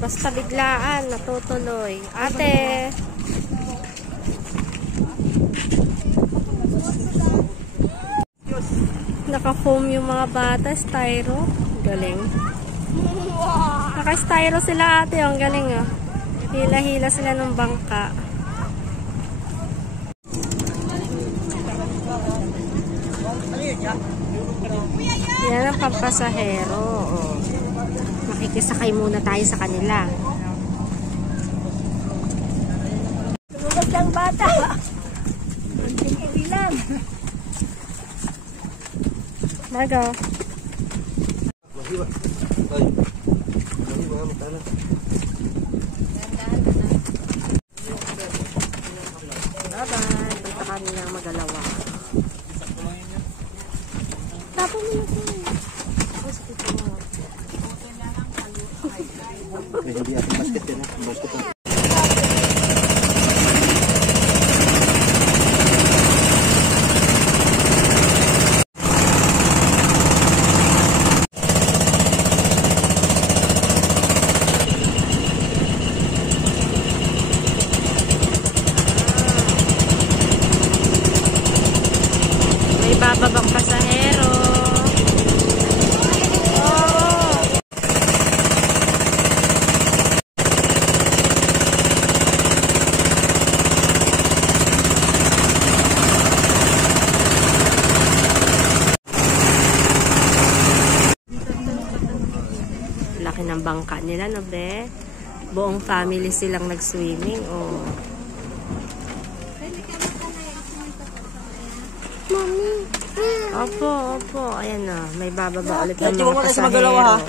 Basta biglaan, natutuloy. Ate! Naka-foam yung mga bata, styro. Galing. Naka-styro sila ate, ang galing ah. Hila-hila sila ng bangka. Yan ang pampasahero. Oh. Makikisakay muna tayo sa kanila. Tulog ng bata. Kunting ilang. Margo. Bye-bye. Punta kami ng Magalawa. Tapos mo na ito. Hindi ating basket yan. Basket yan. May bababang pasahero. Laki ng bangka nila, no be? Buong family silang nag-swimming, oh. Mommy. Opo, opo. Ayan na, may bababa ulit ng mga pasahero.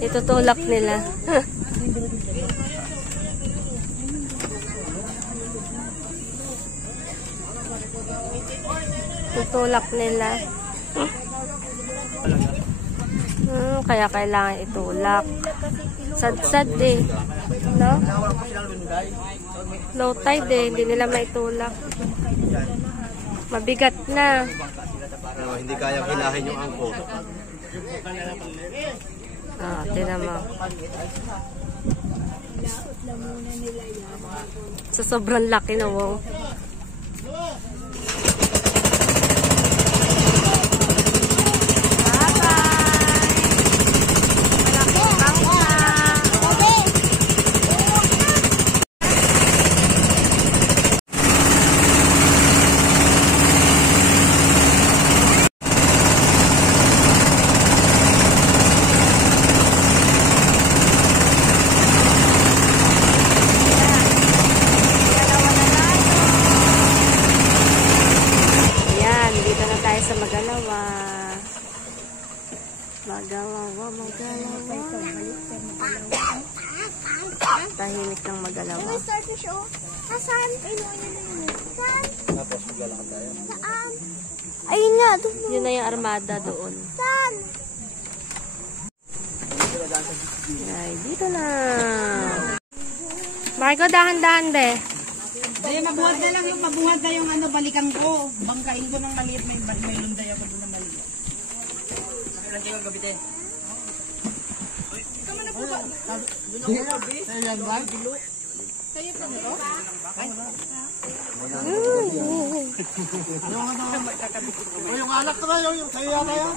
Itutulak nila. Tutulak nila. Kaya kailangan itulak. Sad-sad eh. No? Low tide eh. Hindi nila maitulak. Mabigat na. Hindi kaya hilahin yung angko. Tinan mo. Sa sobrang laki na wow. Sa Magalawa. Magalawa. Tahimik ng Magalawa. Starfish oh. Asan? Saan? Tapos maglalakad tayo. Saan? Ayun nga. Yun na yung armada doon. Saan? Ay, dito na. Marco, dahan-dahan be. Ay, mabuhat na lang yung mabuhat na yung ano, balikan ko. Bangkain ko ng maliit, may lunday ako doon na maliit. Lagi ko gabi tayo. Ikaw man na po ba? Ayan ba? Kayo pa nito? Yung alak na yung sayo yata yan.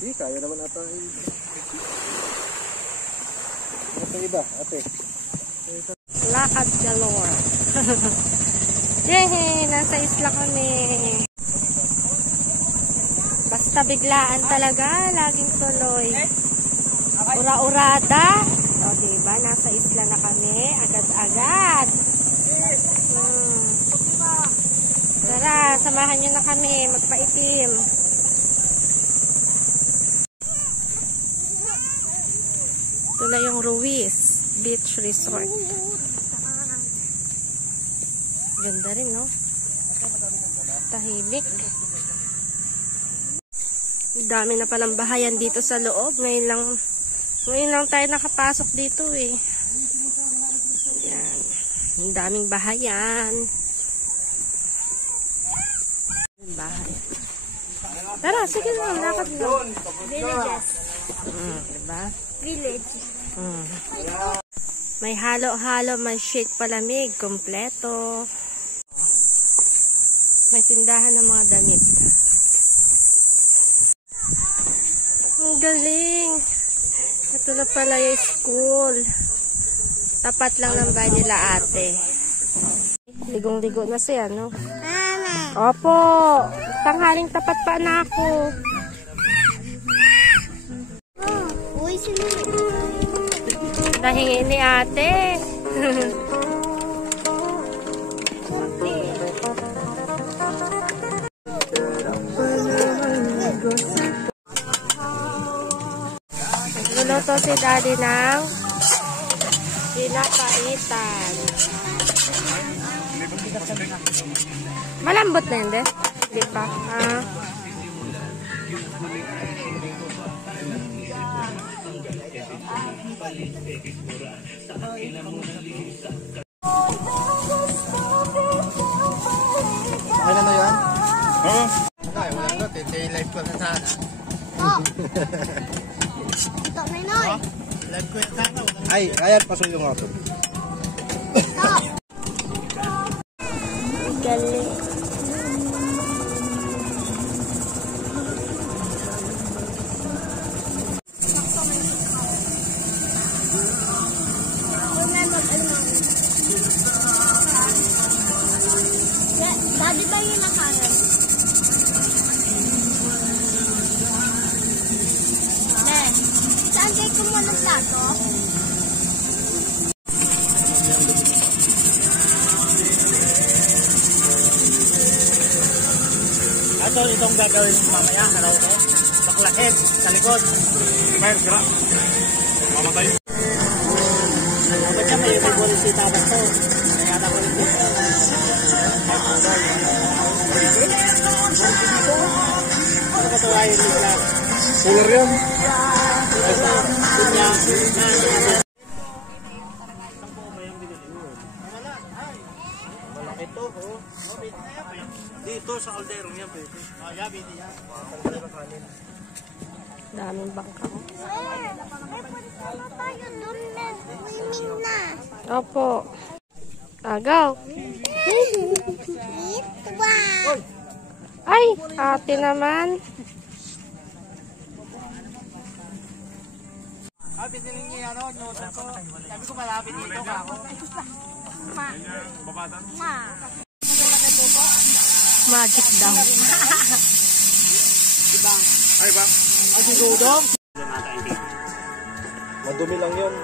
Hindi, kaya naman ata. Ito iba, ate. Lakad galore. Yay! Nasa isla kami. Basta biglaan talaga. Laging tuloy. Ura-urada. O, diba? Nasa isla na kami. Agad-agad. Tara, samahan nyo na kami. Magpaitim. Ito na yung Ruiz Beach Resort. Ganda rin, no? Tahimik. Dami na palang bahayan dito sa loob. Ngayon lang tayo nakapasok dito eh. Yan. Ang daming bahayan. Bahay. Tara, sige na, lakad na. Villages. Diba? Village. May halo-halo, may shake palamig, kompleto. May tindahan ng mga damit. Ang galing. Ito na pala yung school. Tapat lang ng bahay nila ate. Ligong-ligo na siya, no? Mama. Opo. Tanghaling tapat pa na ako. Uy, sino? Nahingi ni ate. Nagluluto si daddy ng pinapaitan. Malambot na yun, de? Di pa. Ano na yan? Oo. Ay, wala na. Live ko na sana. Oh. Ito, Noy. Live ko na sana. Ay, ayan. Pasuyo nga ito. Galing. Daddy ba yung nakaran? Saan kayo kumuha ng plato? Ito, itong gagawin mamaya. Karaoke. Baklakit. Sa likod. Fire, gra. Mamatay. Dapat yan, may bulisita ba ito? Kaya na bulisita. Ano ba ito ay nila? Pular yan. Malaki ito, oh. Dito sa kalderong yan, pwede. Yabi niya. Daming bangka. Tayo doon na swimming na. Opo. Go. Ito ba? Ay, ate naman. Biniling niya, ano, notes ko. Sabi ko malapit dito ka ako. Magic daw. Ay ba? Ay, si Dudong? Madumi lang yun.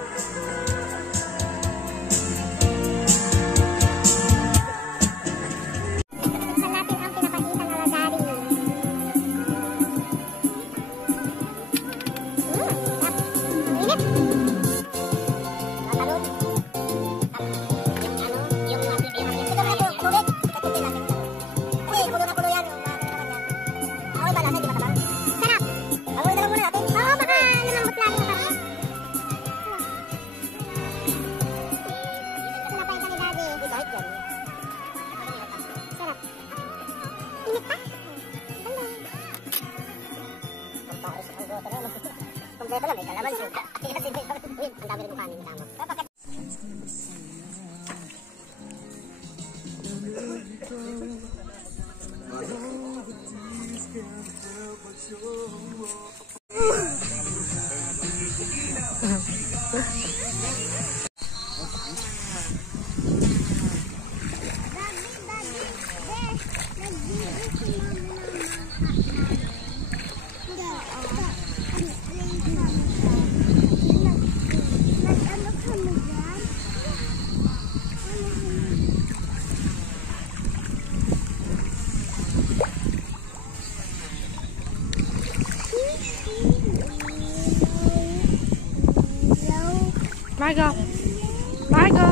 Kompleto lang, may kalaman suka. Ang dami rin yung kanin tama. Margo. Margo.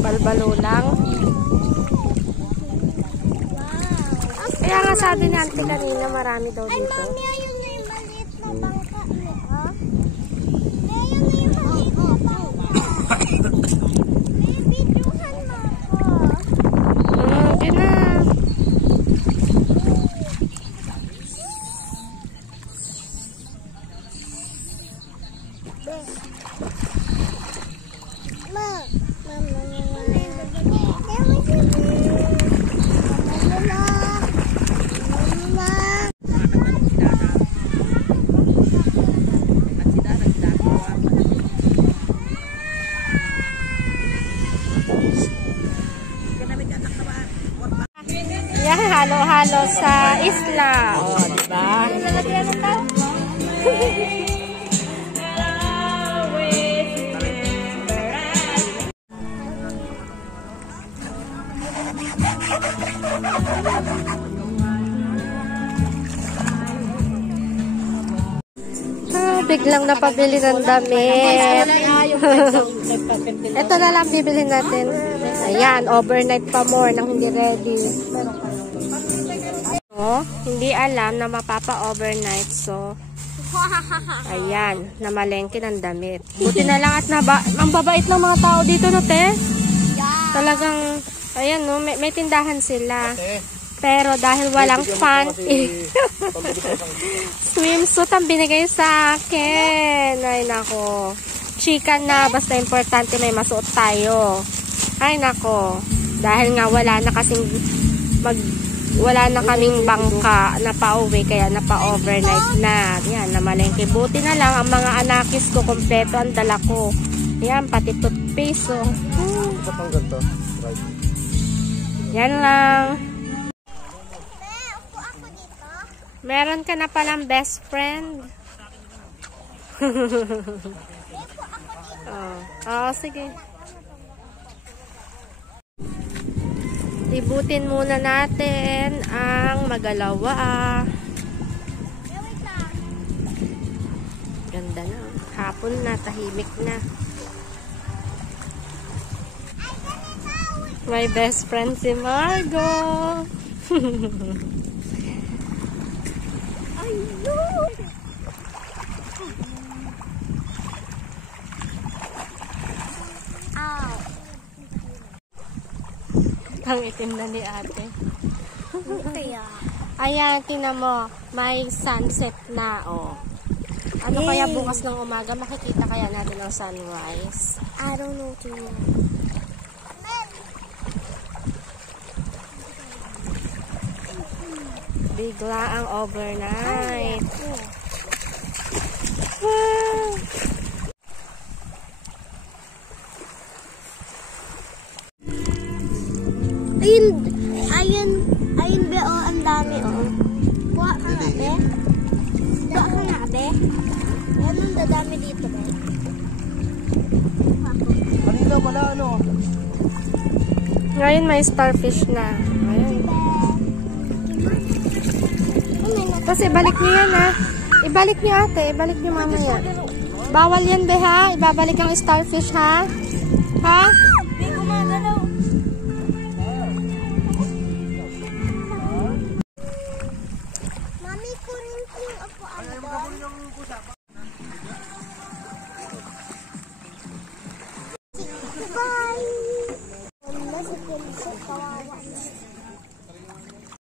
Balbalo lang. Kaya nga sabi ni auntie kanina marami daw Ay, dito. mami, ayun na yung maliit na bangka. Ayun na yung maliit na bangka. Yan, halo-halo sa isla. O, diba? Biglang napabili ng damit. Ito na lang bibili natin. Ayan, overnight pa more nang hindi ready. Oh, hindi alam na mapapa-overnight. So, ayan, namalengke ng damit. Buti na lang at ang babait ng mga tao dito, no, te? Talagang, ayan, no, may tindahan sila. Pero dahil walang fan, swimsuit ang binigay sa akin. Ay, nako. Chika na, basta importante may masuot tayo. Ay, nako. Dahil nga wala na kaming bangka na pauwi, kaya napa-overnight na. Yan, namalengke. Buti na lang, ang mga anakis ko, kompleto ang dala ko. Yan, pati toothpaste. Yan lang. Meron ka na palang best friend. Oh, sige. Libutin muna natin ang Magalawa. Ganda na. Hapon na, tahimik na. My best friend si Margo. Ang itim na ni ate. Kaya. Ayan, tingnan mo. May sunset na, oh. Ano kaya bukas ng umaga? Makikita kaya natin ang sunrise? I don't know too. Bigla ang overnight. Wow! Ayun be, oh, ang dami, oh. Buha ka nga, be. Buha ka nga, be. Anong dadami dito, be? Kanina wala, ano? Ngayon may starfish na. Ayan. Tapos ibalik nyo yan, ha? Ibalik nyo, ate. Ibalik nyo mamaya. Bawal yan, be, ha? Ibabalik ang starfish, ha? Ha? Be, gumagalaw. Mami, kunin ko yung upuan doon. Bye!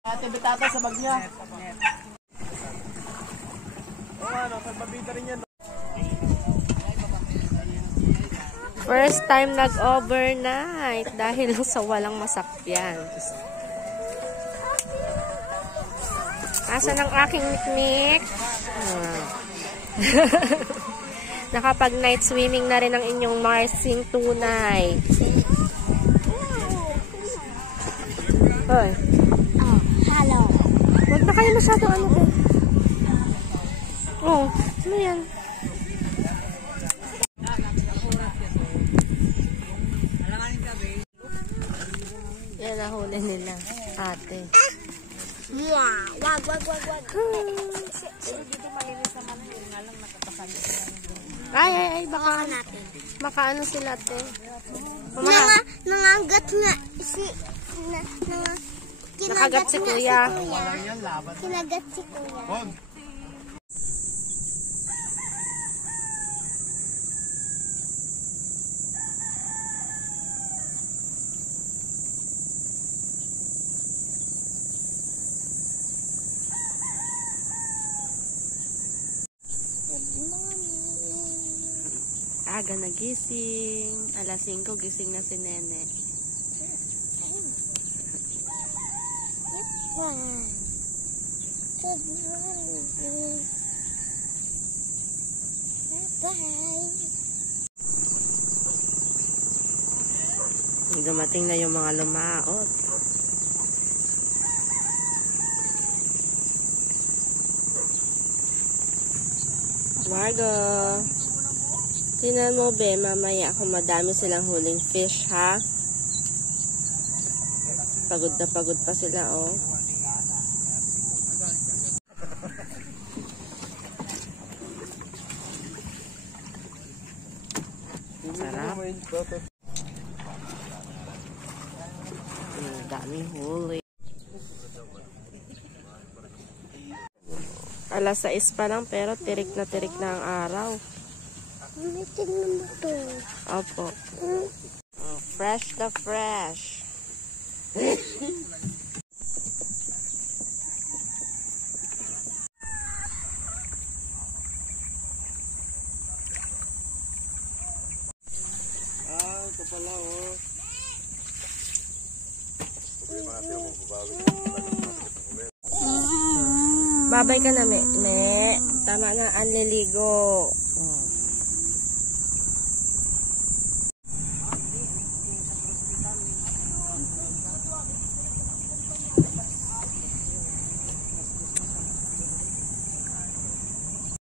Ate Betata sa bag niya. Ano, pabida rin yan. First time nag-overnight dahil sa walang masakyan. Asan ang aking mikmik? Nakapag-night swimming na rin ang inyong Marsing tunay. Hoy. Oh, hello. Huwag na kayo masyadong ano ko. Oh, ano yan? Yan nahuli nila, ate. Wag. Ay, baka natin. makaano sila, ate. Nangagat nga Nakagat si kuya. Kinagat si kuya. aga nagising. Alas 5 gising na si Nene. Dumating na yung mga lumaot. Margo, tingnan mo be, mamaya kung madami silang huling fish, ha? Pagod na pagod pa sila, oh. Sarap. Daming huli. Alas 6 pa lang pero tirik na ang araw. Tingnan mo to. Opo. Fresh na fresh. Ito pala, oh. Babay ka na, me. Tama na, anliligo. Oh.